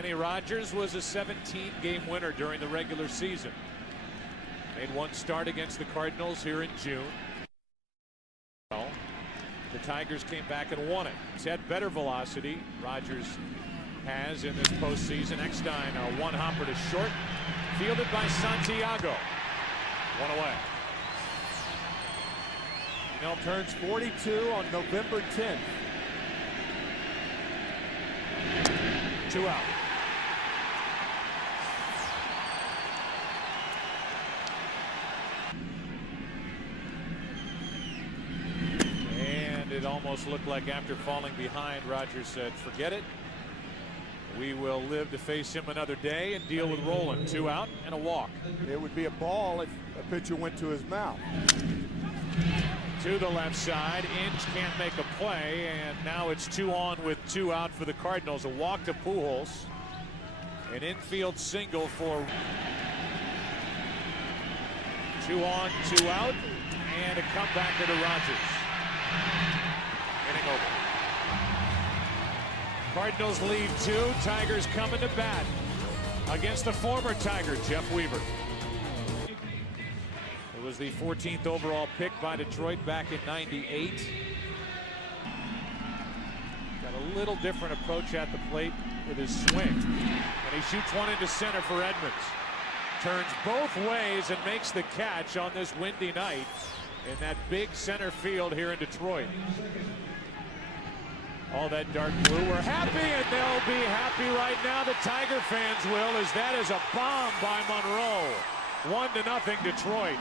Kenny Rogers was a 17-game winner during the regular season. Made one start against the Cardinals here in June. The Tigers came back and won it. He's had better velocity. Rogers has in this postseason. Eckstein, a one-hopper to short. Fielded by Santiago. One away. Now turns 42 on November 10th. 2 out. And it almost looked like after falling behind, Rogers said, forget it. We will live to face him another day and deal with Rolen. 2 out and a walk. It would be a ball if a pitcher went to his mouth. To the left side. Inge can't make a play, and now it's 2 on with 2 out for the Cardinals. A walk to Pujols. An infield single for 2 on, 2 out, and a comebacker to Rogers. Inning over. Cardinals lead 2. Tigers coming to bat against the former Tiger, Jeff Weaver. It was the 14th overall pick by Detroit back in '98. Got a little different approach at the plate with his swing. And he shoots one into center for Edmonds. Turns both ways and makes the catch on this windy night in that big center field here in Detroit. All that dark blue. We're happy, and they'll be happy right now. The Tiger fans will, as that is a bomb by Monroe. 1-0 Detroit.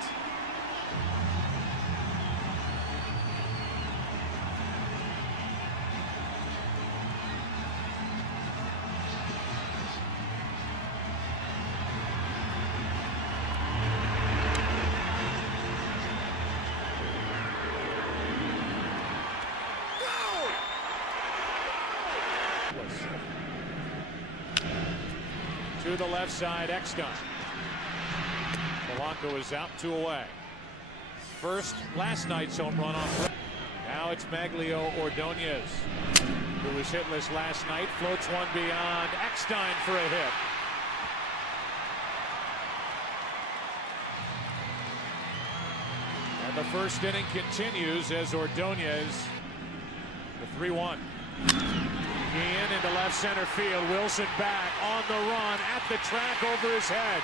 To the left side, Eckstein. Polanco is out, 2 away. First, last night's home run off. Now it's Maglio Ordonez, who was hitless last night. Floats one beyond Eckstein for a hit. And the first inning continues as Ordonez, the 3-1. Ian into left center field. Wilson back on the run at the track over his head.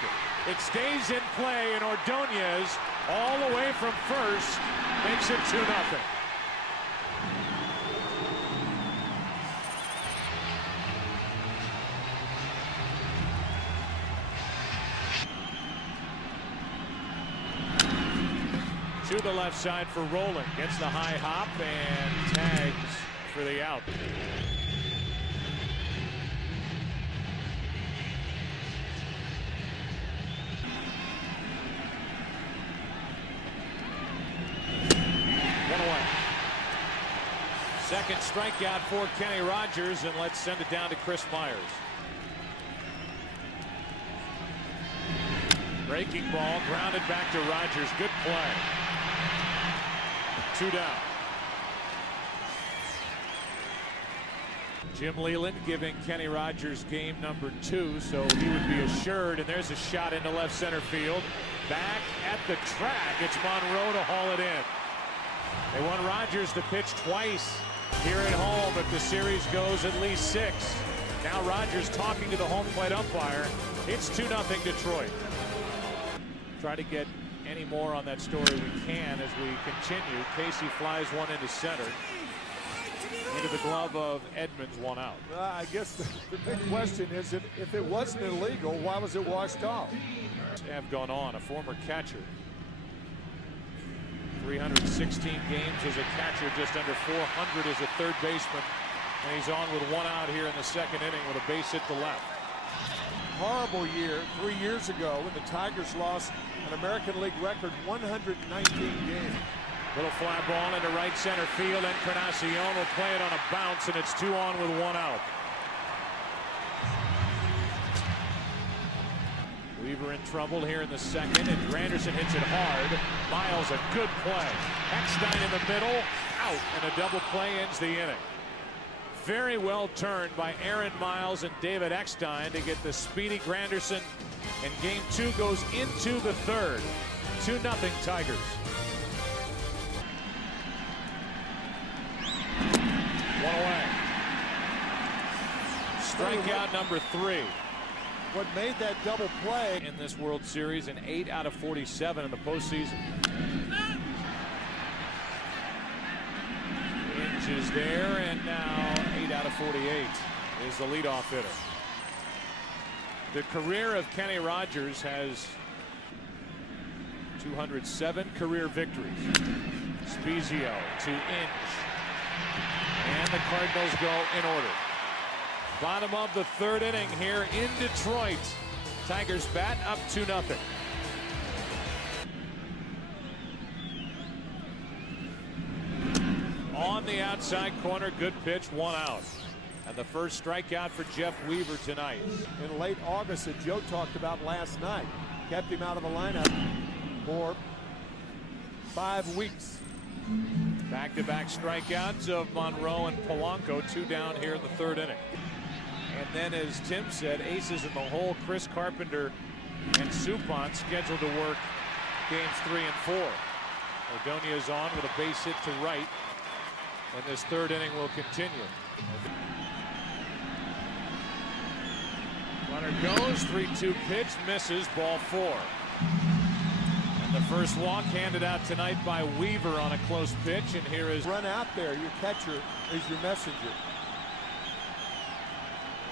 It stays in play, and Ordonez all the way from first makes it 2-0. To the left side for Rolen. Gets the high hop and tags for the out. Second strikeout for Kenny Rogers, and let's send it down to Chris Myers. Breaking ball, grounded back to Rogers. Good play. 2 down. Jim Leland giving Kenny Rogers game number 2, so he would be assured. And there's a shot into left center field. Back at the track, it's Monroe to haul it in. They want Rogers to pitch twice here at home if the series goes at least 6. Now Rogers talking to the home plate umpire. It's 2-0 Detroit. Try to get any more on that story we can as we continue. Casey flies one into center. Into the glove of Edmonds, 1 out. I guess the big question is if it wasn't illegal, why was it washed off? Have gone on, a former catcher. 316 games as a catcher, just under 400 as a third baseman. And he's on with 1 out here in the second inning with a base hit to left. Horrible year 3 years ago when the Tigers lost an American League record 119 games. Little fly ball into right center field. Encarnacion will play it on a bounce, and it's 2 on with 1 out. Weaver in trouble here in the second, and Granderson hits it hard. Miles, a good play. Eckstein in the middle, out, and a double play ends the inning. very well turned by Aaron Miles and David Eckstein to get the speedy Granderson, and game 2 goes into the third. 2-0 Tigers. One away. Strikeout number 3. What made that double play In this World Series, an 8 out of 47 in the postseason. Inge is there, and now 8 out of 48 is the leadoff hitter. The career of Kenny Rogers has 207 career victories. Spezio to Inge. And the Cardinals go in order. Bottom of the third inning here in Detroit. Tigers bat up 2-0. On the outside corner, good pitch, 1 out. And the first strikeout for Jeff Weaver tonight. in late August that Joe talked about last night. Kept him out of the lineup for 5 weeks. Back-to-back strikeouts of Monroe and Polanco, 2 down here in the third inning. And then, as Tim said, aces in the hole. Chris Carpenter and Suppan scheduled to work games 3 and 4. Odonia is on with a base hit to right, and this third inning will continue. Runner goes, 3-2 pitch, misses, ball 4. And the first walk handed out tonight by Weaver on a close pitch, and here is Run out there, your catcher is your messenger.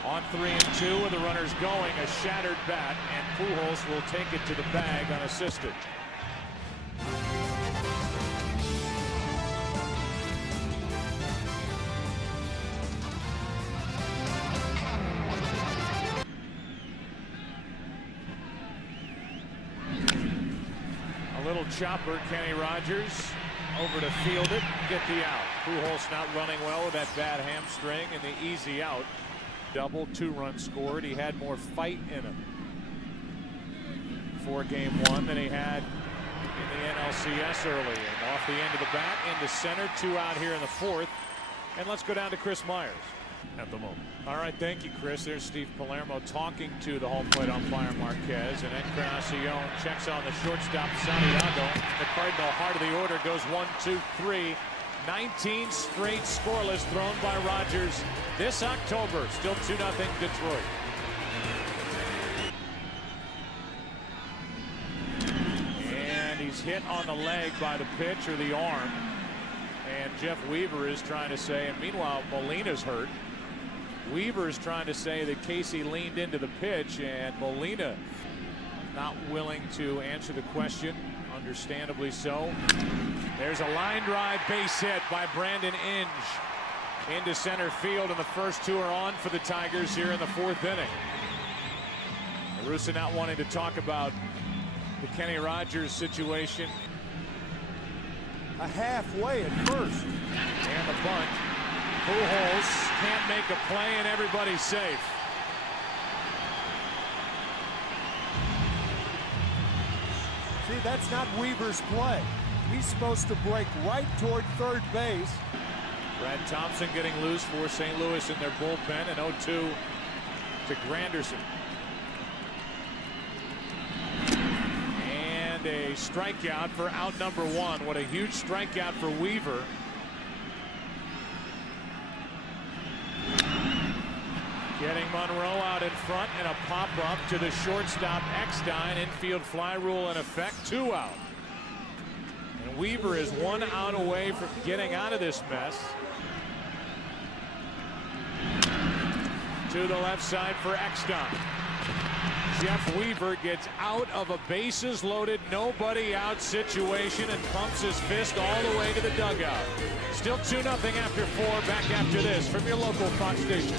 on 3-2 with the runners going, a shattered bat, and Pujols will take it to the bag unassisted. A little chopper, Kenny Rogers over to field it, get the out. Pujols not running well with that bad hamstring, and the easy out. Double, 2 runs scored. He had more fight in him for game 1 than he had in the NLCS early. And off the end of the bat into center, 2 out here in the 4th. And let's go down to Chris Myers at the moment. All right, thank you, Chris. There's Steve Palermo talking to the home plate umpire Marquez, and Encarnacion checks on the shortstop Santiago. The Cardinal heart of the order goes 1, 2, 3. 19 straight scoreless thrown by Rogers this October. Still 2-0 Detroit. And he's hit on the leg by the pitch or the arm. And Jeff Weaver is trying to say, and meanwhile Molina's hurt. Weaver is trying to say that Casey leaned into the pitch, and Molina not willing to answer the question. Understandably so. There's a line drive base hit by Brandon Inge into center field, and the first 2 are on for the Tigers here in the 4th inning. Russa not wanting to talk about the Kenny Rogers situation. A halfway at first. And the bunt. Pujols can't make a play, and everybody's safe. See, that's not Weaver's play. He's supposed to break right toward third base. Brad Thompson getting loose for St. Louis in their bullpen, and 0-2 to Granderson. And a strikeout for out number 1. What a huge strikeout for Weaver. Getting Monroe out in front, and a pop-up to the shortstop Eckstein. Infield fly rule in effect, 2 out. And Weaver is 1 out away from getting out of this mess. To the left side for Eckstein. Jeff Weaver gets out of a bases loaded, nobody out situation and pumps his fist all the way to the dugout. Still 2-0 after 4. Back after this from your local Fox station.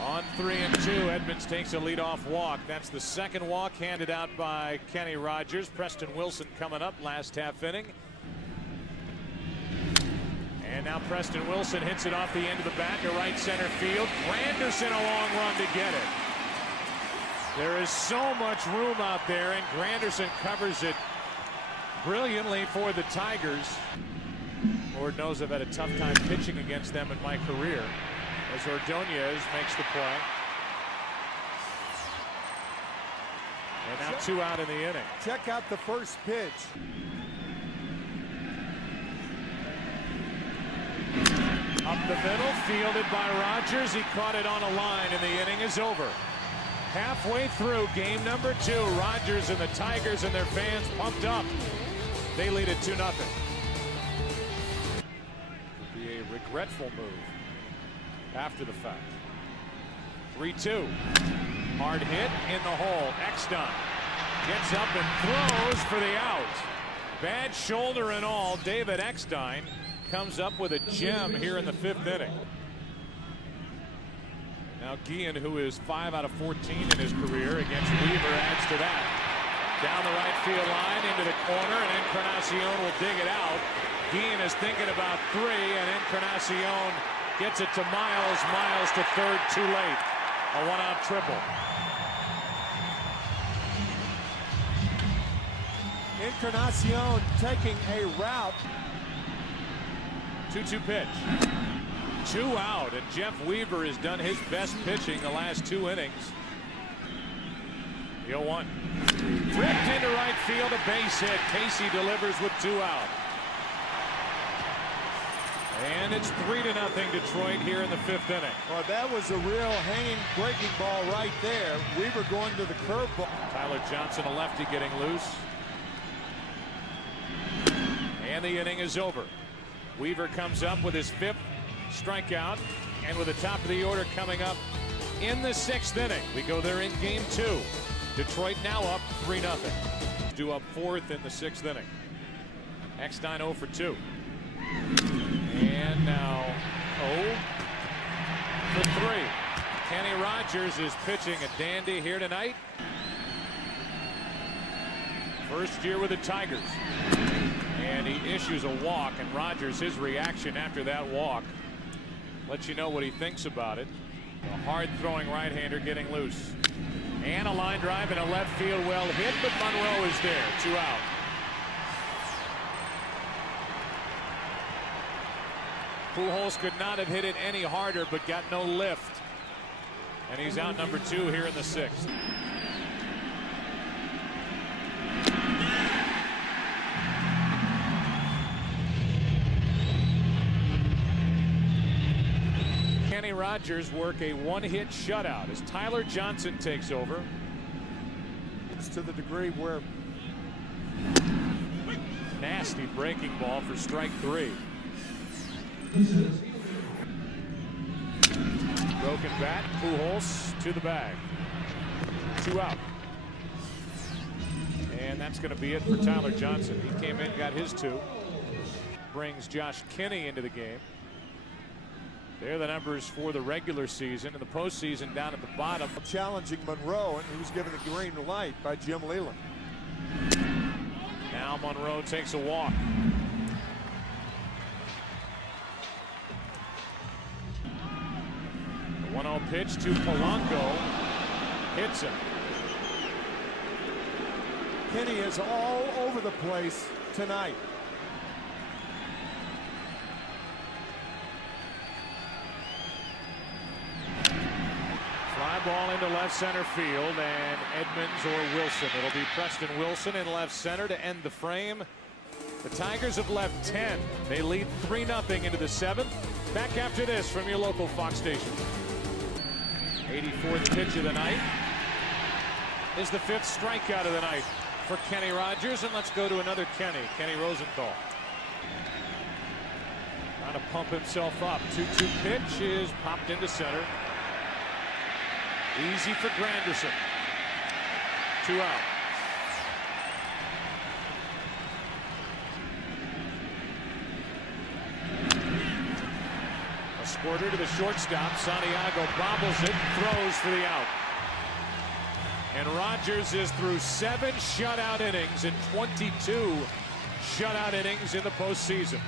On 3-2, Edmonds takes a leadoff walk. That's the second walk handed out by Kenny Rogers. Preston Wilson coming up last half inning. And now Preston Wilson hits it off the end of the bat to right center field. Granderson a long run to get it. There is so much room out there, and Granderson covers it brilliantly for the Tigers. Lord knows I've had a tough time pitching against them in my career. As Ordonez makes the play. And now 2 out in the inning. Check out the first pitch. Up the middle, fielded by Rogers. He caught it on a line, and the inning is over. Halfway through game number 2, Rogers and the Tigers and their fans pumped up. They lead it 2-0. Would be a regretful move after the fact. 3-2. Hard hit in the hole. Eckstein gets up and throws for the out. Bad shoulder and all. David Eckstein comes up with a gem here in the 5th inning. Now Guillen, who is 5 out of 14 in his career against Weaver, adds to that. Down the right field line into the corner, and Encarnacion will dig it out. Guillen is thinking about 3, and Encarnacion gets it to Miles. Miles to third, too late. A 1-out triple. Encarnacion taking a route. 2-2 pitch. 2 out, and Jeff Weaver has done his best pitching the last 2 innings. The 0-1. Ripped into right field, a base hit. Casey delivers with 2 out. And it's 3-0 Detroit here in the 5th inning. Well, that was a real hanging, breaking ball right there. Weaver going to the curveball. Tyler Johnson, a lefty, getting loose. And the inning is over. Weaver comes up with his 5th strikeout, and with the top of the order coming up in the 6th inning. We go there in game 2. Detroit now up 3-0. Due up 4th in the 6th inning. Eckstein 0 for 2. And now 0 for 3. Kenny Rogers is pitching a dandy here tonight. First year with the Tigers. And he issues a walk, and Rogers, his reaction after that walk lets you know what he thinks about it. A hard-throwing right-hander getting loose. And a line drive in a left field, well hit, but Monroe is there. 2 out. Pujols could not have hit it any harder, but got no lift. And he's out number 2 here in the 6th. Kenny Rogers work a 1-hit shutout as Tyler Johnson takes over. It's to the degree where Nasty breaking ball for strike 3. Broken bat, Pujols to the bag. 2 out. And that's going to be it for Tyler Johnson. He came in, got his 2. Brings Josh Kinney into the game. They're the numbers for the regular season, and the postseason down at the bottom. Challenging Monroe, and he was given the green light by Jim Leland. Now Monroe takes a walk. The 1-0 pitch to Polanco. Hits him. Kenny is all over the place tonight. Fly ball into left center field, and Edmonds or Wilson. It'll be Preston Wilson in left center to end the frame. The Tigers have left 10. They lead 3-0 into the 7th. Back after this from your local Fox station. 84th pitch of the night is the 5th strikeout of the night for Kenny Rogers, and let's go to another Kenny Rosenthal. Trying to pump himself up. 2-2 pitch is popped into center. Easy for Granderson. 2 out. A squirter to the shortstop. Santiago bobbles it, throws for the out. And Rogers is through 7 shutout innings and 22 shutout innings in the postseason.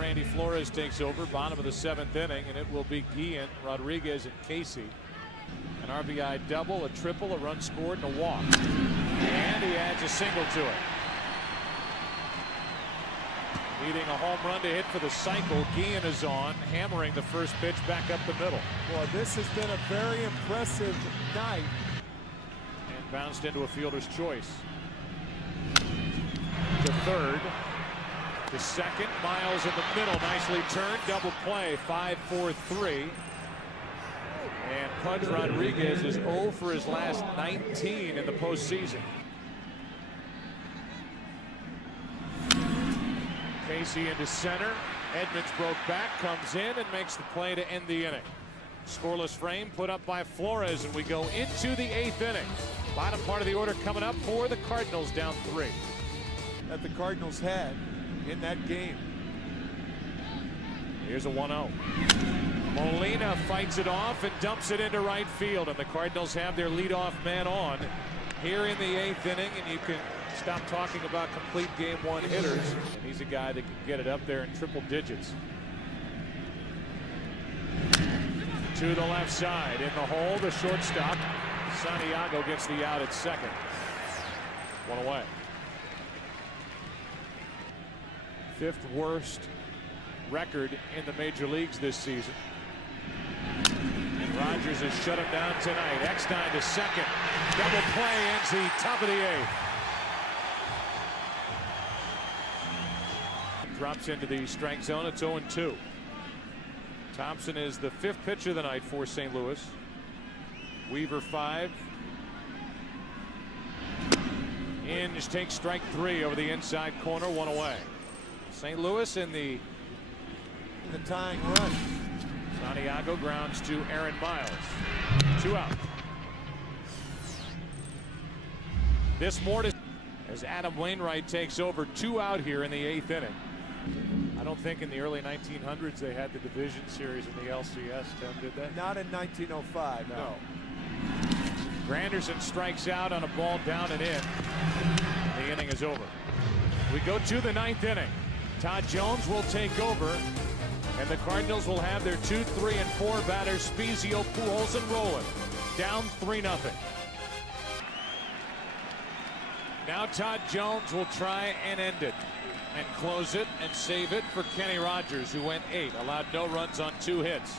Randy Flores takes over, bottom of the 7th inning, and it will be Guillen, Rodriguez, and Casey. An RBI double, a triple, a run scored, and a walk. And he adds a single to it. Needing a home run to hit for the cycle. Guillen is on, hammering the first pitch back up the middle. Boy, this has been a very impressive night. And bounced into a fielder's choice. To third. To second. Miles in the middle. Nicely turned. Double play. 5-4-3. And Pudge Rodriguez is 0 for his last 19 in the postseason. Casey into center. Edmonds broke back, comes in and makes the play to end the inning. Scoreless frame put up by Flores, and we go into the 8th inning. Bottom part of the order coming up for the Cardinals, down 3. That the Cardinals had in that game. Here's a 1-0. Molina fights it off and dumps it into right field, and the Cardinals have their leadoff man on here in the 8th inning, and you can stop talking about complete game 1 hitters. And he's a guy that can get it up there in triple digits. To the left side, in the hole, the shortstop. Santiago gets the out at second. 1 away. 5th worst record in the major leagues this season. And Rogers has shut him down tonight. Eckstein to second. Double play ends the top of the 8th. Drops into the strike zone. It's 0-2. Thompson is the 5th pitcher of the night for St. Louis. Weaver 5. Inge takes strike 3 over the inside corner. 1 away. St. Louis in the tying run. Santiago grounds to Aaron Miles. 2 out. This morning as Adam Wainwright takes over. 2 out here in the 8th inning. I don't think in the early 1900s they had the division series in the LCS, Tim, did they? Not in 1905, no. Granderson strikes out on a ball down and in. The inning is over. We go to the 9th inning. Todd Jones will take over, and the Cardinals will have their 2, 3, and 4 batters, Spezio, Pujols, and Rolen. Down 3-0. Now Todd Jones will try and end it, and close it and save it for Kenny Rogers, who went 8, allowed no runs on 2 hits.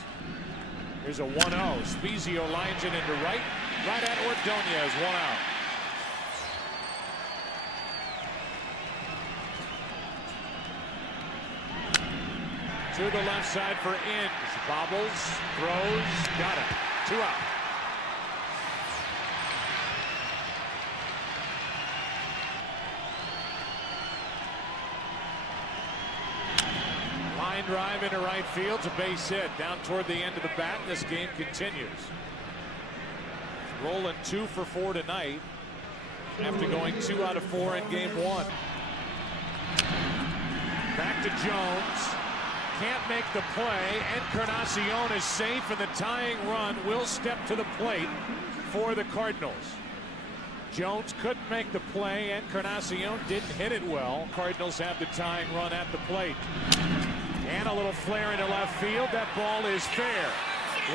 Here's a 1-0. Spezio lines it into right at Ordonez. 1 out. To the left side for Inge. Bobbles, throws, got it. 2 out. Line drive into right field. It's a base hit down toward the end of the bat. This game continues. Rolen 2 for 4 tonight after going 2 out of 4 in game 1. Back to Jones. Can't make the play. Encarnacion is safe, and the tying run will step to the plate for the Cardinals. Jones couldn't make the play. Encarnacion didn't hit it well. Cardinals have the tying run at the plate. And a little flare into left field. That ball is fair.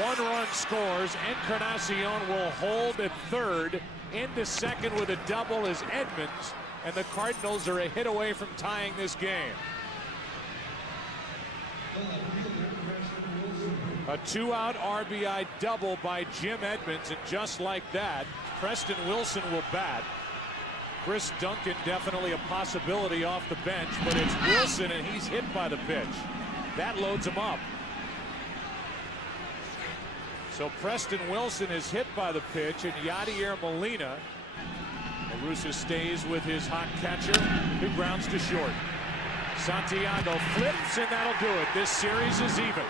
1 run scores. Encarnacion will hold at third. Into second with a double is Edmonds. And the Cardinals are a hit away from tying this game. A 2-out RBI double by Jim Edmonds, and just like that, Preston Wilson will bat. Chris Duncan definitely a possibility off the bench, but it's Wilson, and he's hit by the pitch. That loads him up. So Preston Wilson is hit by the pitch, and Yadier Molina. Arusa stays with his hot catcher, who grounds to short. Santiago flips, and that'll do it. This series is even.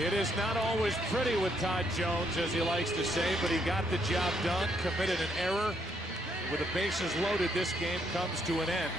It is not always pretty with Todd Jones, as he likes to say, but he got the job done, committed an error. With the bases loaded, this game comes to an end.